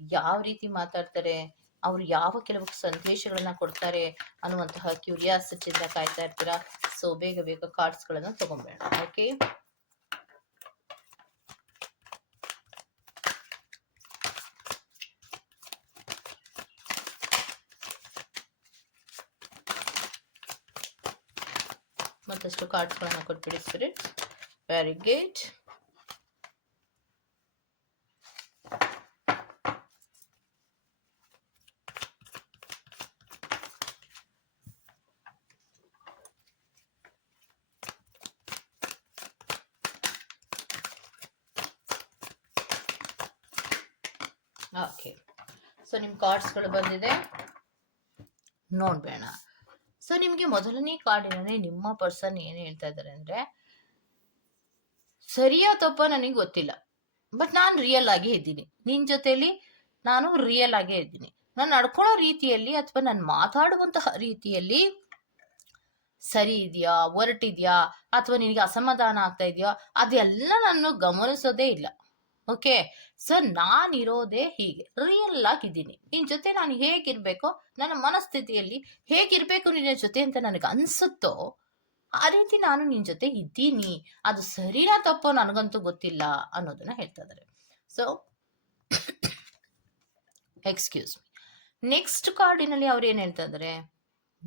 ಯಾವ ರೀತಿ ಮಾತಾಡ್ತಾರೆ, ಅವ್ರು ಯಾವ ಕೆಲವು ಸಂದೇಶಗಳನ್ನ ಕೊಡ್ತಾರೆ ಅನ್ನುವಂತಹ ಕ್ಯೂರಿಯಾಸಿಟಿಯಿಂದ ಕಾಯ್ತಾ ಇರ್ತೀರಾ? ಸೊ, ಬೇಗ ಬೇಗ ಕಾರ್ಡ್ಸ್ಗಳನ್ನ ತಗೊಂಬೇಡ ಓಕೆ? ಎರಡು ಕಾರ್ಡ್ಸ್ಗಳನ್ನು ಕೊಟ್ಬಿಡಿ spirit very good okay so ನಿಮ್ಮ ಕಾರ್ಡ್ಸ್ಗಳು ಬಂದಿದೆ. ನೋಡಬೇಡ. ಸೊ ನಿಮಗೆ ಮೊದಲನೇ ಕಾರ್ಡಿನಲ್ಲಿ ನಿಮ್ಮ ಪರ್ಸನ್ ಏನು ಹೇಳ್ತಾ ಇದ್ದಾರೆ ಅಂದರೆ ಸರಿಯೋ ತಪ್ಪ ನನಗೆ ಗೊತ್ತಿಲ್ಲ ಬಟ್ ನಾನು ರಿಯಲ್ ಆಗೇ ಇದ್ದೀನಿ. ನಿನ್ನ ಜೊತೆಲಿ ನಾನು ರಿಯಲ್ ಆಗೇ ಇದ್ದೀನಿ. ನಾನು ನಡ್ಕೊಳ್ಳೋ ರೀತಿಯಲ್ಲಿ ಅಥವಾ ನಾನು ಮಾತಾಡುವಂತಹ ರೀತಿಯಲ್ಲಿ ಸರಿ ಇದೆಯಾ, ಹೊರಟಿದ್ಯಾ, ಅಥವಾ ನಿನಗೆ ಅಸಮಾಧಾನ ಆಗ್ತಾ ಇದೆಯಾ, ಅದೆಲ್ಲ ನಾನು ಗಮನಿಸೋದೇ ಇಲ್ಲ. ಓಕೆ ಸರ್ ನಾನಿರೋದೇ ಹೀಗೆ ರಿಯಲ್ ಆಗಿದ್ದೀನಿ. ನಿನ್ನ ಜೊತೆ ನಾನು ಹೇಗಿರ್ಬೇಕೋ, ನನ್ನ ಮನಸ್ಥಿತಿಯಲ್ಲಿ ಹೇಗಿರ್ಬೇಕು ನಿನ್ನ ಜೊತೆ ಅಂತ ನನಗೆ ಅನ್ಸುತ್ತೋ ಆ ರೀತಿ ನಾನು ನಿನ್ನ ಜೊತೆ ಇದ್ದೀನಿ. ಅದು ಸರಿನಾ ತಪ್ಪೋ ನನಗಂತೂ ಗೊತ್ತಿಲ್ಲ ಅನ್ನೋದನ್ನ ಹೇಳ್ತಾ ಇದ್ದಾರೆ. ಸೊ ಎಕ್ಸ್ಕ್ಯೂಸ್ ನೆಕ್ಸ್ಟ್ ಕಾರ್ಡಿನಲ್ಲಿ ಅವ್ರು ಏನು ಹೇಳ್ತಾ ಇದ್ದಾರೆ?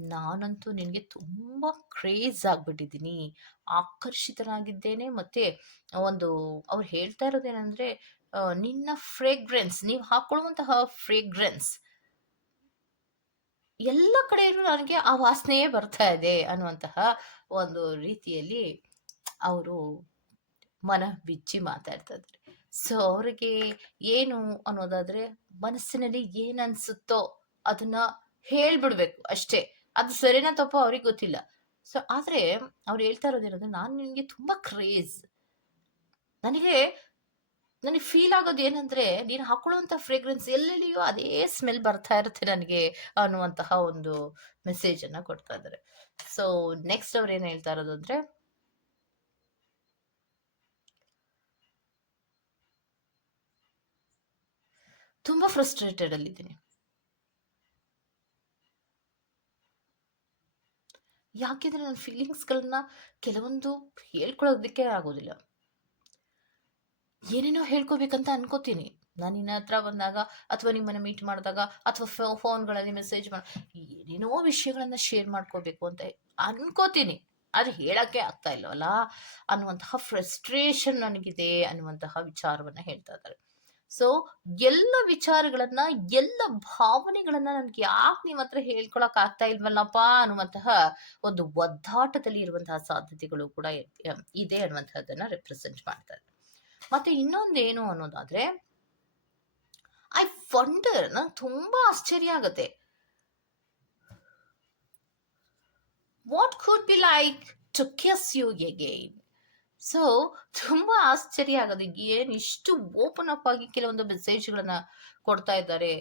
ನಾನಂತೂ ನಿನಗೆ ತುಂಬ ಕ್ರೇಜ್ ಆಗಿಬಿಟ್ಟಿದ್ದೀನಿ. ಆಕರ್ಷಿತನಾಗಿದ್ದೇನೆ ಮತ್ತು ಒಂದು ಅವ್ರು ಹೇಳ್ತಾ ಇರೋದೇನೆಂದರೆ ನಿನ್ನ ಫ್ರೇಗ್ರೆನ್ಸ್ ನೀವು ಹಾಕ್ಕೊಳ್ಳುವಂತಹ ಫ್ರೇಗ್ರೆನ್ಸ್ ಎಲ್ಲ ಕಡೆಯೂ ನನಗೆ ಆ ವಾಸನೆಯೇ ಬರ್ತಾ ಇದೆ ಅನ್ನುವಂತಹ ಒಂದು ರೀತಿಯಲ್ಲಿ ಅವರು ಮನ ಬಿಚ್ಚಿ ಮಾತಾಡ್ತಾ ಸೊ ಅವರಿಗೆ ಏನು ಅನ್ನೋದಾದ್ರೆ ಮನಸ್ಸಿನಲ್ಲಿ ಏನನ್ಸುತ್ತೋ ಅದನ್ನ ಹೇಳ್ಬಿಡ್ಬೇಕು ಅಷ್ಟೇ. ಅದು ಸರಿನಾ ತಪ್ಪು ಅವ್ರಿಗೆ ಗೊತ್ತಿಲ್ಲ. ಸೊ, ಆದ್ರೆ ಅವ್ರು ಹೇಳ್ತಾ ಇರೋದೇನಂದ್ರೆ ನಾನು ನಿನಗೆ ತುಂಬಾ ಕ್ರೇಜ್. ನನಗೆ ನನಗೆ ಫೀಲ್ ಆಗೋದು ಏನಂದ್ರೆ, ನೀನು ಹಾಕೊಳ್ಳುವಂತ ಫ್ರೇಗ್ರೆನ್ಸ್ ಎಲ್ಲೆಲ್ಲಿಯೋ ಅದೇ ಸ್ಮೆಲ್ ಬರ್ತಾ ಇರುತ್ತೆ ನನಗೆ ಅನ್ನುವಂತಹ ಒಂದು ಮೆಸೇಜ್ ಅನ್ನ ಕೊಡ್ತಾ ಇದ್ದಾರೆ. ಸೊ, ನೆಕ್ಸ್ಟ್ ಅವ್ರು ಏನು ಹೇಳ್ತಾ ಇರೋದು ಅಂದ್ರೆ, ತುಂಬಾ ಫ್ರಸ್ಟ್ರೇಟೆಡ್ ಅಲ್ಲಿದ್ದೀನಿ. ಯಾಕೆಂದ್ರೆ ನನ್ನ ಫೀಲಿಂಗ್ಸ್ಗಳನ್ನ ಕೆಲವೊಂದು ಹೇಳ್ಕೊಳ್ಳೋದಕ್ಕೆ ಆಗೋದಿಲ್ಲ. ಏನೇನೋ ಹೇಳ್ಕೋಬೇಕಂತ ಅನ್ಕೋತೀನಿ. ನಾನು ನಿನ್ನ ಹತ್ರ ಬಂದಾಗ ಅಥವಾ ನಿಮ್ಮನ್ನ ಮೀಟ್ ಮಾಡಿದಾಗ ಅಥವಾ ಫೋ ಫೋನ್ಗಳಲ್ಲಿ ಮೆಸೇಜ್ ಮಾಡಿ, ಏನೇನೋ ವಿಷಯಗಳನ್ನ ಶೇರ್ ಮಾಡ್ಕೋಬೇಕು ಅಂತ ಅನ್ಕೋತೀನಿ. ಆದರೆ ಹೇಳಕ್ಕೆ ಆಗ್ತಾ ಇಲ್ಲವಲ್ಲ ಅನ್ನುವಂತಹ ಫ್ರಸ್ಟ್ರೇಷನ್ ನನಗಿದೆ ಅನ್ನುವಂತಹ ವಿಚಾರವನ್ನ ಹೇಳ್ತಾ ಇದ್ದಾರೆ. ಸೊ ಎಲ್ಲ ವಿಚಾರಗಳನ್ನ, ಎಲ್ಲ ಭಾವನೆಗಳನ್ನ ನನ್ಗೆ ಯಾಕೆ ನಿಮ್ಮ ಹತ್ರ ಹೇಳ್ಕೊಳಕ್ ಆಗ್ತಾ ಇಲ್ವಲ್ಲಪ್ಪ ಅನ್ನುವಂತಹ ಒಂದು ಒದ್ದಾಟದಲ್ಲಿ ಇರುವಂತಹ ಸಾಧ್ಯತೆಗಳು ಕೂಡ ಇದೆ ಅನ್ನುವಂತಹದನ್ನ ರೆಪ್ರೆಸೆಂಟ್ ಮಾಡ್ತಾರೆ ಮತ್ತೆ ಇನ್ನೊಂದೇನು ಅನ್ನೋದಾದ್ರೆ ಐ ವಂಡರ್ ನಂಗೆ ತುಂಬಾ ಆಶ್ಚರ್ಯ ಆಗತ್ತೆ. What could be like to kiss you again so ತುಂಬಾ ಆಶ್ಚರ್ಯ ಆಗೋದು. ಏನ್ ಇಷ್ಟು ಓಪನ್ ಅಪ್ ಆಗಿ ಕೆಲವೊಂದು ಮೆಸೇಜ್ಗಳನ್ನ ಕೊಡ್ತಾ ಇದ್ದಾರೆ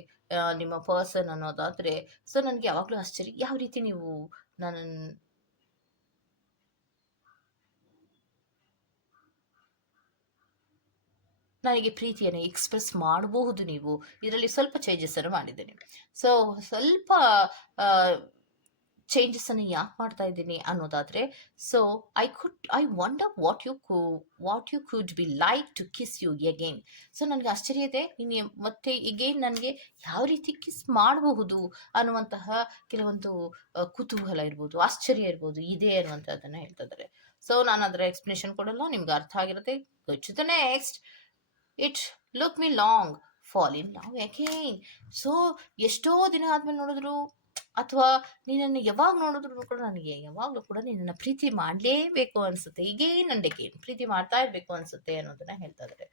ನಿಮ್ಮ ಪರ್ಸನ್ ಅನ್ನೋದಾದ್ರೆ. ಸೊ ನನ್ಗೆ ಯಾವಾಗ್ಲೂ ಆಶ್ಚರ್ಯ. ಯಾವ ರೀತಿ ನೀವು ನನ್ನ ನನಗೆ ಪ್ರೀತಿಯನ್ನು ಎಕ್ಸ್ಪ್ರೆಸ್ ಮಾಡಬಹುದು ನೀವು. ಇದರಲ್ಲಿ ಸ್ವಲ್ಪ ಚೇಂಜಸ್ ಅನ್ನು ಮಾಡಿದ್ದೇನೆ. ಸೊ ಸ್ವಲ್ಪ ಚೇಂಜಸ್ ಅನ್ನು ಯಾಕೆ ಮಾಡ್ತಾ ಇದ್ದೀನಿ ಅನ್ನೋದಾದ್ರೆ so I could I wonder what you could what you could be like to kiss you again so ನನಗೆ ಆಶ್ಚರ್ಯ ಇದೆ. ಇನ್ನು ಮತ್ತೆ ಎಗೇನ್ ನನಗೆ ಯಾವ ರೀತಿ ಕಿಸ್ ಮಾಡಬಹುದು ಅನ್ನುವಂತಹ ಕೆಲವೊಂದು ಕುತೂಹಲ ಇರ್ಬೋದು, ಆಶ್ಚರ್ಯ ಇರ್ಬೋದು, ಇದೆ ಅನ್ನುವಂಥದ್ದನ್ನು ಹೇಳ್ತಾ ಇದ್ದಾರೆ. ಸೊ ನಾನು ಅದರ ಎಕ್ಸ್ಪ್ಲನೇಷನ್ ಕೊಡಲ್ಲ, ನಿಮ್ಗೆ ಅರ್ಥ ಆಗಿರುತ್ತೆ. The next it look me long fall in love again so ಎಷ್ಟೋ ದಿನ ಆದ್ಮೇಲೆ ನೋಡಿದ್ರು ಅಥವಾ ನೀನನ್ನು ಯಾವಾಗ ನೋಡಿದ್ರು ಕೂಡ ನನಗೆ ಯಾವಾಗಲೂ ಕೂಡ ನಿನ್ನನ್ನು ಪ್ರೀತಿ ಮಾಡಲೇಬೇಕು ಅನಿಸುತ್ತೆ. ಈಗೇನ್ ನನಗೆ ಪ್ರೀತಿ ಮಾಡ್ತಾ ಇರಬೇಕು ಅನಿಸುತ್ತೆ ಅನ್ನೋದನ್ನ ಹೇಳ್ತಾ ಇದ್ದಾರೆ.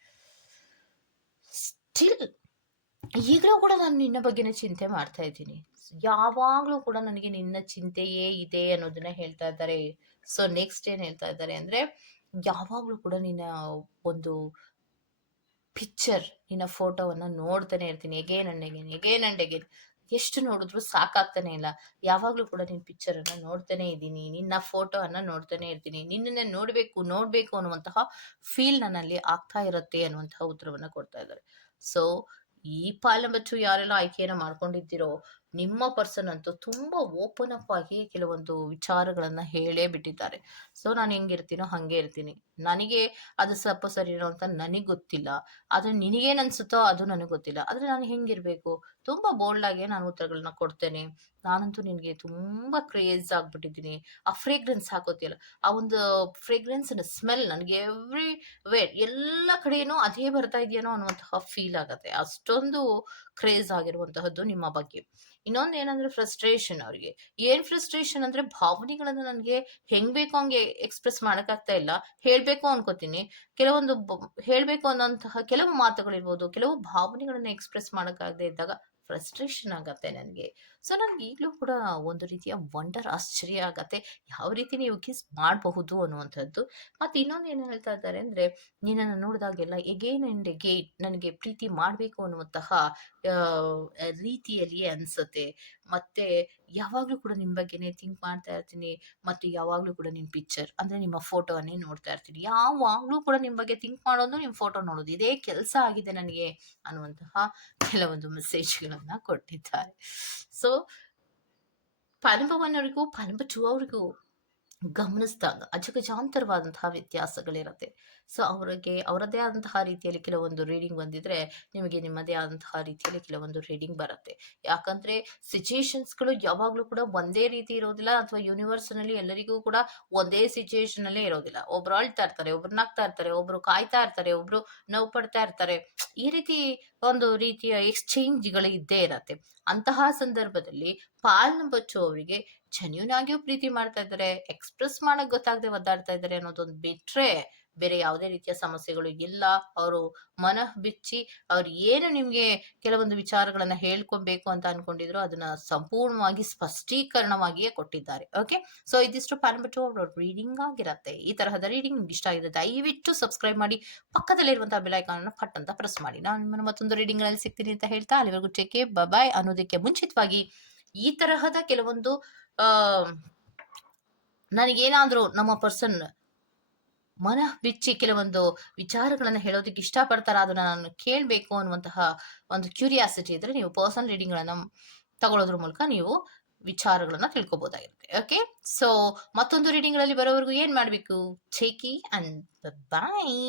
ಸ್ಟಿಲ್ ಈಗಲೂ ಕೂಡ ನಾನು ನಿನ್ನ ಬಗ್ಗೆನೇ ಚಿಂತೆ ಮಾಡ್ತಾ ಇದ್ದೀನಿ. ಯಾವಾಗಲೂ ಕೂಡ ನನಗೆ ನಿನ್ನ ಚಿಂತೆಯೇ ಇದೆ ಅನ್ನೋದನ್ನ ಹೇಳ್ತಾ ಇದ್ದಾರೆ. ಸೊ ನೆಕ್ಸ್ಟ್ ಏನ್ ಹೇಳ್ತಾ ಇದ್ದಾರೆ ಅಂದ್ರೆ, ಯಾವಾಗಲೂ ಕೂಡ ನಿನ್ನ ಒಂದು ಪಿಕ್ಚರ್ ನಿನ್ನ ಫೋಟೋವನ್ನ ನೋಡ್ತಾನೆ ಇರ್ತೀನಿ. Again and again again and again ಎಷ್ಟು ನೋಡಿದ್ರು ಸಾಕಾಗ್ತಾನೆ ಇಲ್ಲ. ಯಾವಾಗ್ಲೂ ಕೂಡ ನಿನ್ ಪಿಕ್ಚರ್ ಅನ್ನ ನೋಡ್ತಾನೆ ಇದ್ದೀನಿ, ನಿನ್ನ ಫೋಟೋ ಅನ್ನ ನೋಡ್ತಾನೆ ಇರ್ತೀನಿ, ನಿನ್ನನ್ನ ನೋಡ್ಬೇಕು ನೋಡ್ಬೇಕು ಅನ್ನುವಂತಹ ಫೀಲ್ ನನ್ನಲ್ಲಿ ಆಗ್ತಾ ಇರುತ್ತೆ ಅನ್ನುವಂತಹ ಉತ್ತರವನ್ನ ಕೊಡ್ತಾ ಇದ್ದಾರೆ. ಸೊ ಈ ಪಾಲಂಬಚ್ಚು ಯಾರೆಲ್ಲ ಆಯ್ಕೆಯನ್ನ ಮಾಡ್ಕೊಂಡಿದ್ದೀರೋ ನಿಮ್ಮ ಪರ್ಸನ್ ಅಂತೂ ತುಂಬ ಓಪನ್ ಅಪ್ ಆಗಿ ಕೆಲವೊಂದು ವಿಚಾರಗಳನ್ನ ಹೇಳೇ ಬಿಟ್ಟಿದ್ದಾರೆ. ಸೊ ನಾನು ಹೆಂಗಿರ್ತೀನೋ ಹಂಗೆ ಇರ್ತೀನಿ. ನನಗೆ ಅದು ಸ್ವಲ್ಪ ಸರಿನೋ ಅಂತ ನನಗೆ ಗೊತ್ತಿಲ್ಲ. ಆದ್ರೆ ನಿನಗೇನು ಅನ್ಸುತ್ತೋ ಅದು ನನಗೆ ಗೊತ್ತಿಲ್ಲ. ಆದ್ರೆ ನಾನು ಹೆಂಗಿರ್ಬೇಕು? ತುಂಬಾ ಬೋಲ್ಡ್ ಆಗಿ ನಾನು ಉತ್ತರಗಳನ್ನ ಕೊಡ್ತೇನೆ. ನಾನಂತೂ ನಿನಗೆ ತುಂಬಾ ಕ್ರೇಜ್ ಆಗ್ಬಿಟ್ಟಿದ್ದೀನಿ. ಆ ಫ್ರೇಗ್ರೆನ್ಸ್ ಹಾಕೋತಿಲ್ಲ ಆ ಒಂದು ಫ್ರೇಗ್ರೆನ್ಸ್ ಸ್ಮೆಲ್ ನನಗೆ ಎವ್ರಿ ವೇರ್ ಎಲ್ಲ ಕಡೆಯೂ ಅದೇ ಬರ್ತಾ ಇದೆಯೇನೋ ಅನ್ನುವಂತಹ ಫೀಲ್ ಆಗತ್ತೆ. ಅಷ್ಟೊಂದು ಕ್ರೇಜ್ ಆಗಿರುವಂತಹದ್ದು ನಿಮ್ಮ ಬಗ್ಗೆ. ಇನ್ನೊಂದು ಏನಂದ್ರೆ ಫ್ರಸ್ಟ್ರೇಷನ್ ಅವರಿಗೆ. ಏನ್ ಫ್ರಸ್ಟ್ರೇಷನ್ ಅಂದ್ರೆ ಭಾವನೆಗಳನ್ನ ನನಗೆ ಹೆಂಗ್ ಬೇಕೋ ಹಂಗೆ ಎಕ್ಸ್ಪ್ರೆಸ್ ಮಾಡಕ್ಕಾಗ್ತಾ ಇಲ್ಲ. ಹೇಳ್ಬೇಕು ಅನ್ಕೋತೀನಿ. ಕೆಲವೊಂದು ಹೇಳ್ಬೇಕು ಅನ್ನೋಂತಹ ಕೆಲವು ಮಾತುಗಳಿರ್ಬೋದು, ಕೆಲವು ಭಾವನೆಗಳನ್ನ ಎಕ್ಸ್ಪ್ರೆಸ್ ಮಾಡಕ್ಕಾಗದೆ ಇದ್ದಾಗ ಫ್ರಸ್ಟ್ರೇಷನ್ ಆಗತ್ತೆ ನನಗೆ. ಸೊ ನನಗೆ ಈಗಲೂ ಕೂಡ ಒಂದು ರೀತಿಯ ವಂಡರ್ ಆಶ್ಚರ್ಯ ಆಗತ್ತೆ. ಯಾವ ರೀತಿ ನೀವು ಕಿಸ್ ಮಾಡಬಹುದು ಅನ್ನುವಂಥದ್ದು. ಮತ್ತೆ ಇನ್ನೊಂದು ಏನು ಹೇಳ್ತಾ ಇದ್ದಾರೆ ಅಂದರೆ, ನಿನ್ನನ್ನು ನೋಡಿದಾಗೆಲ್ಲ ಎಗೇನ್ ಅಂಡ್ ಎಗೇನ್ ನನಗೆ ಪ್ರೀತಿ ಮಾಡಬೇಕು ಅನ್ನುವಂತಹ ರೀತಿಯಲ್ಲಿಯೇ ಅನ್ಸುತ್ತೆ. ಮತ್ತೆ ಯಾವಾಗಲೂ ಕೂಡ ನಿಮ್ಮ ಬಗ್ಗೆನೇ ಥಿಂಕ್ ಮಾಡ್ತಾ ಇರ್ತೀನಿ ಮತ್ತೆ ಯಾವಾಗಲೂ ಕೂಡ ನಿಮ್ಮ ಪಿಕ್ಚರ್ ಅಂದ್ರೆ ನಿಮ್ಮ ಫೋಟೋವನ್ನೇ ನೋಡ್ತಾ ಇರ್ತೀನಿ. ಯಾವಾಗಲೂ ಕೂಡ ನಿಮ್ಮ ಬಗ್ಗೆ ಥಿಂಕ್ ಮಾಡೋದು ನಿಮ್ಮ ಫೋಟೋ ನೋಡೋದು. ಇದೇ ಕೆಲಸ ಆಗಿದೆ ನನಗೆ ಅನ್ನುವಂತಹ ಕೆಲವೊಂದು ಮೆಸೇಜ್ಗಳನ್ನು ಕೊಟ್ಟಿದ್ದಾರೆ. ಸೊ ಪರಂಪವನವರಿಗೂ ಟೂ ಅವರಿಗೂ ಗಮನಿಸಿದಾಗ ಅಜಗಜಾಂತರವಾದಂತಹ ವ್ಯತ್ಯಾಸಗಳಿರುತ್ತೆ. ಸೊ ಅವರಿಗೆ ಅವರದೇ ಆದಂತಹ ರೀತಿಯಲ್ಲಿ ಕೆಲವೊಂದು ರೀಡಿಂಗ್ ಬಂದಿದ್ರೆ ನಿಮಗೆ ನಿಮ್ಮದೇ ಆದಂತಹ ರೀತಿಯಲ್ಲಿ ಕೆಲವೊಂದು ರೀಡಿಂಗ್ ಬರುತ್ತೆ. ಯಾಕಂದ್ರೆ ಸಿಚುಯೇಷನ್ಸ್ಗಳು ಯಾವಾಗಲೂ ಕೂಡ ಒಂದೇ ರೀತಿ ಇರೋದಿಲ್ಲ ಅಥವಾ ಯೂನಿವರ್ಸ್ನಲ್ಲಿ ಎಲ್ಲರಿಗೂ ಕೂಡ ಒಂದೇ ಸಿಚುಯೇಷನ್ ಅಲ್ಲೇ ಇರೋದಿಲ್ಲ. ಒಬ್ರು ಅಳ್ತಾ ಇರ್ತಾರೆ, ಒಬ್ರು ನಗ್ತಾ ಇರ್ತಾರೆ, ಒಬ್ರು ಕಾಯ್ತಾ ಇರ್ತಾರೆ, ಒಬ್ರು ನೋವು ಪಡ್ತಾ ಇರ್ತಾರೆ. ಈ ರೀತಿ ಒಂದು ರೀತಿಯ ಎಕ್ಸ್ಚೇಂಜ್ಗಳು ಇದ್ದೇ ಇರತ್ತೆ. ಅಂತಹ ಸಂದರ್ಭದಲ್ಲಿ ಪಾಲ್ನ ಬಚ್ಚು ಅವರಿಗೆ ಜೆನ್ಯೂನ್ ಆಗಿಯೂ ಪ್ರೀತಿ ಮಾಡ್ತಾ ಇದ್ದಾರೆ ಎಕ್ಸ್ಪ್ರೆಸ್ ಮಾಡಕ್ ಗೊತ್ತಾಗದೆ ಒದ್ದಾಡ್ತಾ ಇದ್ದಾರೆ ಅನ್ನೋದೊಂದು ಬಿಟ್ರೆ ಬೇರೆ ಯಾವುದೇ ರೀತಿಯ ಸಮಸ್ಯೆಗಳು ಇಲ್ಲ. ಅವರು ಮನಃ ಬಿಚ್ಚಿ, ಅವ್ರು ಏನು ನಿಮಗೆ ಕೆಲವೊಂದು ವಿಚಾರಗಳನ್ನ ಹೇಳ್ಕೊಬೇಕು ಅಂತ ಅನ್ಕೊಂಡಿದ್ರು ಅದನ್ನ ಸಂಪೂರ್ಣವಾಗಿ ಸ್ಪಷ್ಟೀಕರಣವಾಗಿಯೇ ಕೊಟ್ಟಿದ್ದಾರೆ. ಓಕೆ ಸೊ ಇದಿಷ್ಟು ಪ್ಯಾನ್ಬಿಟ್ಟು ಅವ್ರ ರೀಡಿಂಗ್ ಆಗಿರತ್ತೆ. ಈ ತರಹದ ರೀಡಿಂಗ್ ನಿಮ್ಗೆ ಇಷ್ಟ ಆಗಿದೆ ದಯವಿಟ್ಟು ಸಬ್ಸ್ಕ್ರೈಬ್ ಮಾಡಿ, ಪಕ್ಕದಲ್ಲಿರುವಂತಹ ಬೆಲೈಕಾನ್ ಅನ್ನು ಫಟ್ ಅಂತ ಪ್ರೆಸ್ ಮಾಡಿ. ನಾನು ನಿಮ್ಮನ್ನು ಮತ್ತೊಂದು ರೀಡಿಂಗ್ನಲ್ಲಿ ಸಿಗ್ತೀನಿ ಅಂತ ಹೇಳ್ತಾ ಅಲ್ಲಿವರೆಗೂ ಟೇಕೆ ಬಾಯ್ ಅನ್ನೋದಕ್ಕೆ ಮುಂಚಿತವಾಗಿ ಈ ತರಹದ ಕೆಲವೊಂದು ನನಗೇನಾದ್ರೂ ನಮ್ಮ ಪರ್ಸನ್ ಮನ ಬಿಚ್ಚಿ ಕೆಲವೊಂದು ವಿಚಾರಗಳನ್ನು ಹೇಳೋದಕ್ಕೆ ಇಷ್ಟಪಡ್ತಾರ ಅದನ್ನ ನಾನು ಕೇಳಬೇಕು ಅನ್ನುವಂತಹ ಒಂದು ಕ್ಯೂರಿಯಾಸಿಟಿ ಇದ್ರೆ ನೀವು ಪರ್ಸನ್ ರೀಡಿಂಗ್ಗಳನ್ನು ತಗೊಳ್ಳೋದ್ರ ಮೂಲಕ ನೀವು ವಿಚಾರಗಳನ್ನ ತಿಳ್ಕೊಬಹುದಾಗಿರುತ್ತೆ ಓಕೆ ಸೊ ಮತ್ತೊಂದು ರೀಡಿಂಗ್ಗಳಲ್ಲಿ ಬರೋವರೆಗೂ ಏನ್ ಮಾಡಬೇಕು? ಚೇಕಿ ಅಂಡ್ ಬಾಯ್